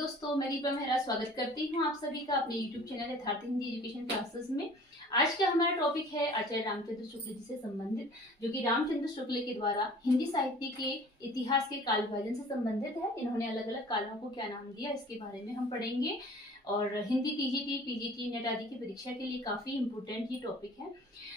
दोस्तों, मैं दीपा मेहरा स्वागत करती हूँ आप सभी का अपने YouTube चैनल यथार्थ हिंदी एजुकेशन क्लासेस में। आज का हमारा टॉपिक है आचार्य रामचंद्र शुक्ल जी से संबंधित, जो कि रामचंद्र शुक्ल के द्वारा हिंदी साहित्य के इतिहास के काल विभाजन से संबंधित है। इन्होंने अलग अलग कालों को क्या नाम दिया, इसके बारे में हम पढ़ेंगे। और हिंदी टीजीटी, पीजीटी, नेट आदि की परीक्षा के लिए काफी इंपोर्टेंट ये टॉपिक है।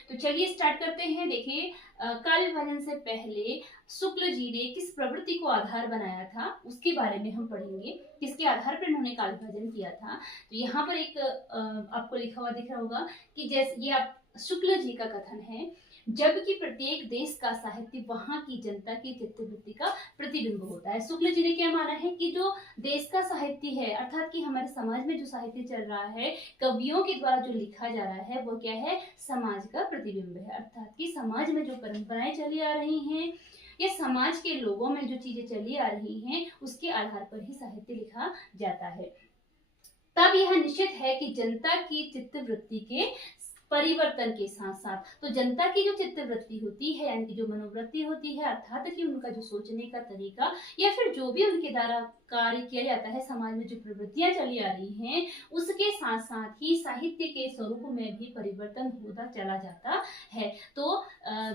तो चलिए स्टार्ट करते हैं। देखिए, काल विभाजन से पहले शुक्ल जी ने किस प्रवृत्ति को आधार बनाया था उसके बारे में हम पढ़ेंगे। किसके आधार पर इन्होंने काल विभाजन किया था। तो यहाँ पर एक आपको लिखा हुआ दिख रहा होगा कि जैसे ये आप शुक्ल जी का कथन है, जबकि प्रत्येक देश का साहित्य वहां की जनता की चित्तवृत्ति का प्रतिबिंब होता है। शुक्ल जी ने क्या माना है कि जो देश का साहित्य है, अर्थात कि हमारे समाज में जो साहित्य चल रहा है, कवियों के द्वारा जो लिखा जा रहा है, वो क्या है, समाज का प्रतिबिंब है। अर्थात कि समाज में जो परंपराएं चली आ रही हैं या समाज के लोगों में जो चीजें चली आ रही हैं, उसके आधार पर ही साहित्य लिखा जाता है। तब यह निश्चित है कि जनता की चित्तवृत्ति के परिवर्तन के साथ साथ, तो जनता की जो चित्तवृत्ति होती है, यानी कि जो मनोवृत्ति होती है, अर्थात कि उनका जो सोचने का तरीका या फिर जो भी उनके द्वारा कार्य किया जाता है, समाज में जो प्रवृत्तियां चली आ रही हैं, उसके साथ साथ ही साहित्य के स्वरूप में भी परिवर्तन होता चला जाता है। तो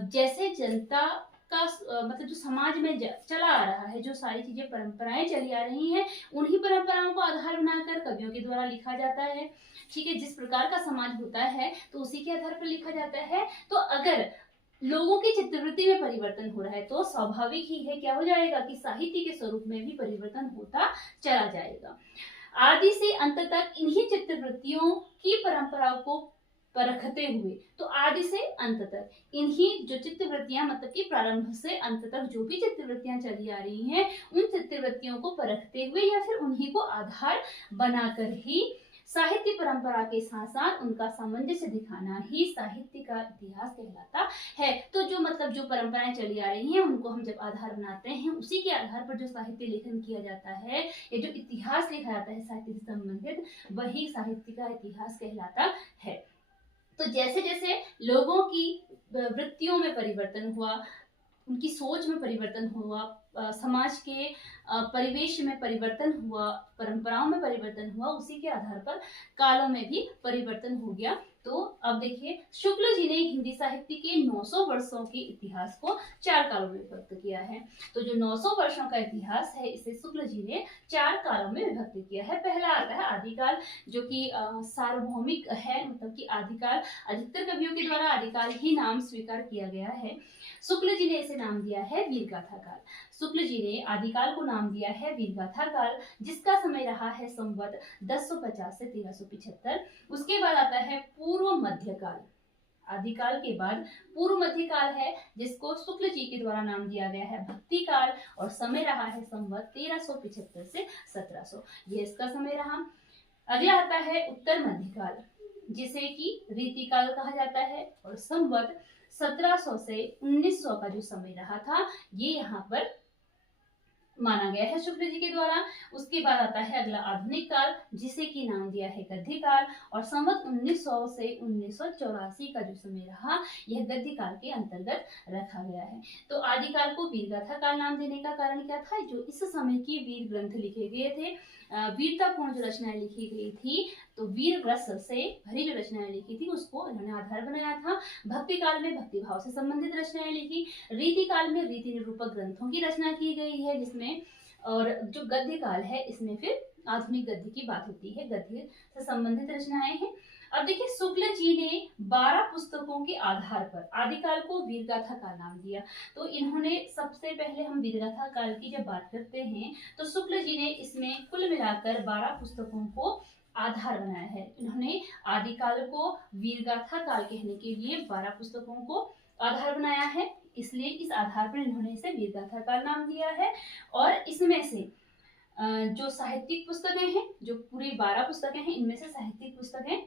जैसे जनता का मतलब जो समाज में चला आ रहा है, जो सारी चीजें परंपराएं चली आ रही हैं, उन्हीं परंपराओं को आधार बनाकर कवियों के द्वारा लिखा जाता है। ठीक है, जिस प्रकार का समाज होता है तो उसी के आधार पर लिखा जाता है। तो अगर लोगों की चित्तवृत्ति में परिवर्तन हो रहा है तो स्वाभाविक ही है क्या हो जाएगा कि साहित्य के स्वरूप में भी परिवर्तन होता चला जाएगा। आदि से अंत तक इन्हीं चित्तवृत्तियों की परंपराओं को परखते हुए, तो आदि से अंत तक इन्हीं जो चित्तवृत्तियां, मतलब कि प्रारंभ से अंत तक जो भी चित्तवृत्तियां चली आ रही हैं, उन चित्तवृत्तियों को परखते हुए या फिर उन्हीं को आधार बनाकर ही साहित्य परंपरा के साथ साथ उनका सामंजस्य दिखाना ही साहित्य का इतिहास कहलाता है। तो जो मतलब जो परंपराएं चली आ रही हैं, उनको हम जब आधार बनाते हैं, उसी के आधार पर जो साहित्य लेखन किया जाता है, ये जो इतिहास लिखा जाता है साहित्य से संबंधित, वही साहित्य का इतिहास कहलाता है। तो जैसे जैसे लोगों की वृत्तियों में परिवर्तन हुआ, उनकी सोच में परिवर्तन हुआ, समाज के परिवेश में परिवर्तन हुआ, परंपराओं में परिवर्तन हुआ, उसी के आधार पर कालों में भी परिवर्तन हो गया। तो अब देखिए, शुक्ल जी ने हिंदी साहित्य के 900 वर्षों के इतिहास को 4 कालों में विभक्त किया है। तो जो 900 वर्षों का इतिहास है, इसे शुक्ल जी ने 4 कालों में विभक्त किया है। पहला आता है आदिकाल, जो कि सार्वभौमिक है, मतलब कि आदिकाल अधिकतर कवियों के द्वारा आदिकाल ही नाम स्वीकार किया गया है। शुक्ल जी ने इसे नाम दिया है वीरगाथा काल। शुक्ल जी ने आदिकाल को नाम दिया है वीरगाथा काल, जिसका समय रहा है संवत 1050 से 1375। उसके बाद आता है पूर्व मध्यकाल। आदिकाल के बाद पूर्व मध्यकाल है, जिसको शुक्ल जी के द्वारा नाम दिया गया है भक्ति काल, और समय रहा है संवत 1375 से 1700। ये इसका समय रहा। अगला आता है उत्तर मध्यकाल, जिसे कि रीतिकाल कहा जाता है, और संवत 1700 से 1900 का जो समय रहा था, ये यहाँ पर माना गया है शुक्ल जी के द्वारा। उसके बाद आता है अगला आधुनिक काल, जिसे कि नाम दिया है गद्य काल, और संवत 1900 से 1984 का जो समय रहा, यह गद्य काल के अंतर्गत रखा गया है। तो आदिकाल को वीरगाथा काल नाम देने का कारण क्या था, जो इस समय की वीर ग्रंथ लिखे गए थे, वीरतापूर्ण जो रचनाएं लिखी गई थी, तो वीर रस से भरी जो रचनाएं लिखी थी, उसको इन्होंने आधार बनाया था। भक्ति काल में भक्ति भाव से संबंधित रचनाएं लिखी, रीति काल में रीति निरूपक ग्रंथों की रचना की गई है जिसमें, और जो गद्य काल है, इसमें फिर आधुनिक गद्य की बात होती है, गद्य से संबंधित रचनाएं हैं। अब देखिए, शुक्ल जी ने 12 पुस्तकों के आधार पर आदिकाल को वीरगाथा काल नाम दिया। तो इन्होंने सबसे पहले, हम वीरगाथा काल की जब बात करते हैं, तो शुक्ल जी ने इसमें कुल मिलाकर 12 पुस्तकों को आधार बनाया है। इन्होंने आदिकाल को वीरगाथा काल कहने के लिए 12 पुस्तकों को आधार बनाया है, इसलिए इस आधार पर इन्होंने इसे वीरगाथा काल नाम दिया है। और इसमें से जो साहित्यिक पुस्तकें हैं, जो पूरी 12 पुस्तकें हैं, इनमें से साहित्यिक पुस्तकें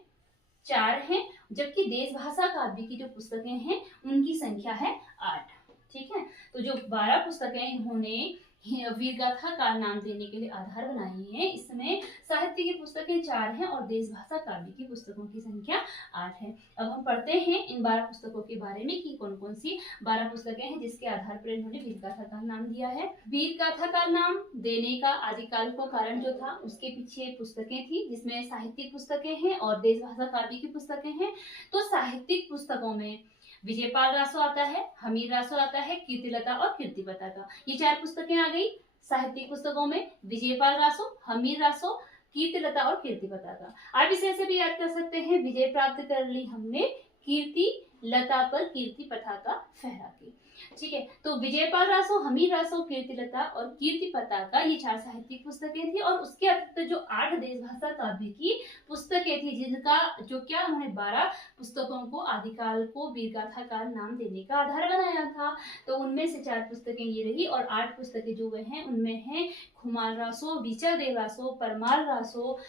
4 हैं, जबकि देश भाषा काव्य की जो पुस्तकें हैं, उनकी संख्या है 8। ठीक है, तो जो 12 पुस्तकें इन्होंने वीर गाथा काल नाम देने के लिए आधार बनाई है। इसमें साहित्य की पुस्तकें 4 हैं और देश भाषा काव्य की पुस्तकों की संख्या 8 है। अब हम पढ़ते हैं इन 12 पुस्तकों के बारे में कि कौन कौन सी 12 पुस्तकें हैं जिसके आधार पर इन्होंने वीर गाथा का नाम दिया है। वीर गाथा का नाम देने का आदिकाल को कारण जो था उसके पीछे पुस्तकें थी, जिसमें साहित्यिक पुस्तकें हैं और देश भाषा काव्य की पुस्तकें हैं। तो साहित्यिक पुस्तकों में विजयपाल रासो आता है, हमीर रासो आता है, कीर्तिलता और कीर्ति पताका, ये 4 पुस्तकें आ गई। साहित्यिक पुस्तकों में विजयपाल रासो, हमीर रासो, कीर्तिलता और कीर्ति पताका। आप इसे ऐसे भी याद कर सकते हैं, विजय प्राप्त कर ली हमने कीर्ति लता पर कीर्ति पताका फहरा के। ठीक है, तो विजयपाल रासो, हमीर रासो, कीर्तिलता और कीर्ति पताका ये 4 साहित्यिक पुस्तकें थी। और उसके अतिरिक्त जो 8 देश भाषा काव्य की पुस्तकें थी, जिनका जो क्या उन्होंने 12 पुस्तकों को आदिकाल को वीर गाथा काल नाम देने का आधार बनाया था। तो उनमें से 4 पुस्तकें ये रही और 8 पुस्तकें जो वे हैं उनमें है खुमाल रासो, विचल देव रासो, परमाल रासो,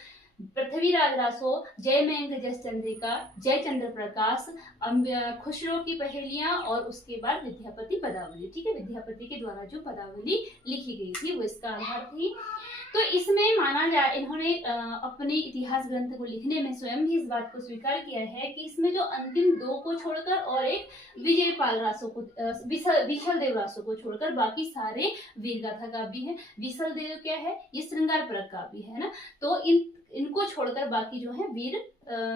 पृथ्वीराज रासो, जय मयंक जस चंद्रिका, जय चंद्र प्रकाश, खुसरो की पहेलियां और उसके बाद विद्यापति पदावली। ठीक है, विद्यापति के द्वारा जो पदावली लिखी गई थी वो इसका आधार थी। तो इसमें माना जाए इन्होंने अपने इतिहास ग्रंथ को लिखने में स्वयं भी इस बात को स्वीकार किया है कि इसमें जो अंतिम 2 को छोड़कर और एक विजयपाल रासो को विशल देव रासो को छोड़कर बाकी सारे वीर गाथा काव्य है। विशल देव क्या है, ये श्रृंगार परक काव्य है ना। तो इनको छोड़कर बाकी जो है वीर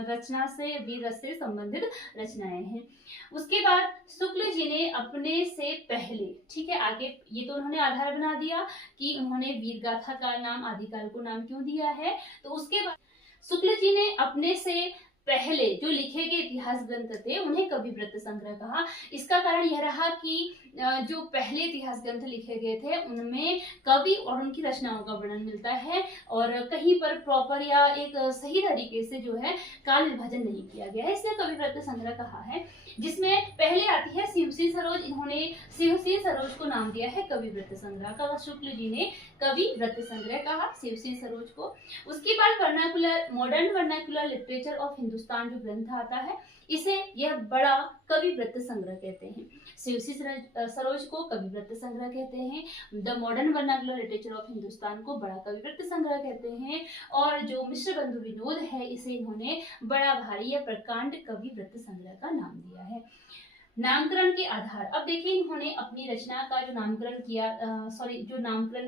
रचना से, वीर रस से संबंधित रचनाएं हैं। उसके बाद शुक्ल जी ने अपने से पहले, ठीक है, आगे ये तो उन्होंने आधार बना दिया कि उन्होंने वीर गाथा का नाम आदिकाल को नाम क्यों दिया है। तो उसके बाद शुक्ल जी ने अपने से पहले जो लिखे गए इतिहास ग्रंथ थे उन्हें कवि वृत्त संग्रह कहा। इसका कारण यह रहा कि जो पहले इतिहास ग्रंथ लिखे गए थे उनमें कवि और उनकी रचनाओं का वर्णन मिलता है और कहीं पर प्रॉपर या एक सही तरीके से जो है काल विभाजन नहीं किया गया है, इसलिए कवि वृत्त संग्रह कहा है। जिसमें पहले आती है शिवसिंह सरोज, इन्होंने शिवसिंह सरोज को नाम दिया है कवि वृत्त संग्रह का। शुक्ल जी ने कवि वृत्त संग्रह कहा शिवसिंह सरोज को। उसके बाद vernacular, modern vernacular literature of Hindustan जो ग्रंथ आता है इसे यह बड़ा कवि वृत्त संग्रह कहते हैं। शिवसिंह सरोज को कवि वृत्त संग्रह कहते हैं, the modern vernacular literature of Hindustan को बड़ा कवि वृत्त संग्रह कहते हैं और जो मिश्र बंधु विनोद है इसे इन्होंने बड़ा भारी या प्रकांड कवि वृत्त संग्रह का नाम दिया है। नामकरण के आधार, अब देखिए इन्होंने अपनी रचना का जो नामकरण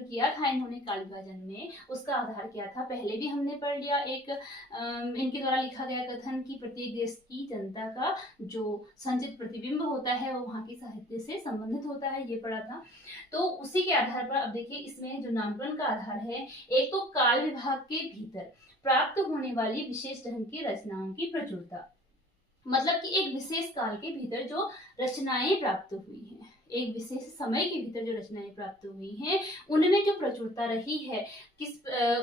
किया था इन्होंने काल विभाजन में, उसका आधार क्या था पहले भी हमने पढ़ लिया। एक इनके द्वारा लिखा गया कथन कि प्रत्येक देश की जनता का जो संचित प्रतिबिंब होता है वो वहाँ की साहित्य से संबंधित होता है, ये पढ़ा था। तो उसी के आधार पर अब देखिए इसमें जो नामकरण का आधार है, एक तो काल विभाग के भीतर प्राप्त होने वाली विशेष ढंग की रचनाओं की प्रचुरता, मतलब कि एक विशेष काल के भीतर जो रचनाएं प्राप्त हुई हैं, एक विशेष समय के भीतर जो रचनाएं प्राप्त हुई हैं उनमें जो प्रचुरता रही है,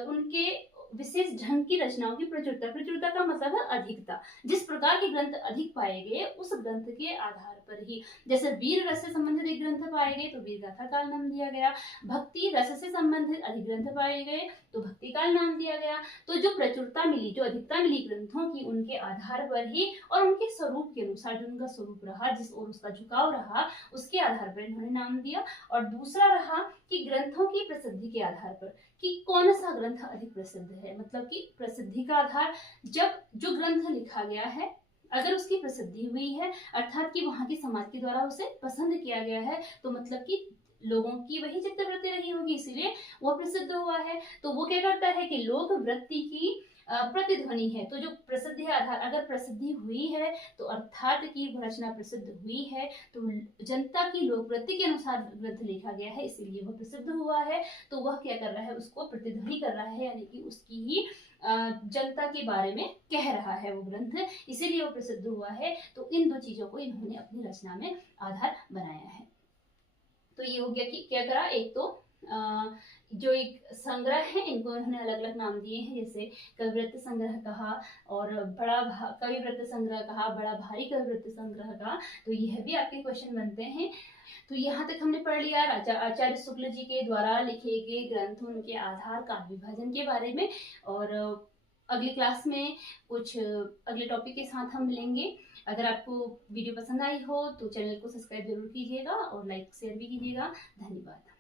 उनके विशेष ढंग की रचनाओं की प्रचुरता का मतलब है अधिकता। जिस प्रकार के ग्रंथ अधिक पाए गए उस ग्रंथ के आधार पर ही, जैसे वीर रस से संबंधित एक ग्रंथ पाए गए तो वीर गाथा काल नाम दिया गया, भक्ति रस से संबंधित अधिक ग्रंथ पाए गए तो भक्ति काल नाम दिया गया। तो जो प्रचुरता मिली, जो अधिकता मिली ग्रंथों की, उनके आधार पर ही और उनके स्वरूप के अनुसार, जो उनका स्वरूप रहा, जिस ओर उसका झुकाव रहा, उसके आधार पर इन्होंने नाम दिया। और दूसरा रहा कि ग्रंथों की प्रसिद्धि के आधार पर कि कौन सा ग्रंथ अधिक प्रसिद्ध है, मतलब कि प्रसिद्धि का आधार, जब जो ग्रंथ लिखा गया है अगर उसकी प्रसिद्धि हुई है अर्थात कि वहां की समाज के द्वारा उसे पसंद किया गया है, तो मतलब कि लोगों की वही चित्तवृत्ति रही होगी, इसीलिए वो प्रसिद्ध हुआ है। तो वो क्या करता है कि लोक वृत्ति की प्रतिध्वनि है। तो जो प्रसिद्धि आधार, अगर प्रसिद्धि हुई है तो अर्थात कि रचना प्रसिद्ध हुई है, तो जनता की लोकवृत्ति के अनुसार ग्रंथ लिखा गया है इसीलिए वह प्रसिद्ध हुआ है। तो वह क्या कर रहा है, उसको प्रतिध्वनि कर रहा है, यानी कि उसकी ही जनता के बारे में कह रहा है वो ग्रंथ, इसीलिए वो प्रसिद्ध हुआ है। तो इन 2 चीजों को इन्होंने अपनी रचना में आधार बनाया है। तो ये हो गया कि क्या करा, एक तो जो एक संग्रह है इनको उन्होंने अलग अलग नाम दिए हैं, जैसे कविवृत्त संग्रह कहा और बड़ा कविवृत्त संग्रह कहा, बड़ा भारी कविवृत्त संग्रह कहा। तो यह भी आपके क्वेश्चन बनते हैं। तो यहाँ तक हमने पढ़ लिया आचार्य शुक्ल जी के द्वारा लिखे गए ग्रंथ, उनके आधार, काल विभाजन के बारे में। और अगली क्लास में कुछ अगले टॉपिक के साथ हम मिलेंगे। अगर आपको वीडियो पसंद आई हो तो चैनल को सब्सक्राइब जरूर कीजिएगा और लाइक शेयर भी कीजिएगा। धन्यवाद।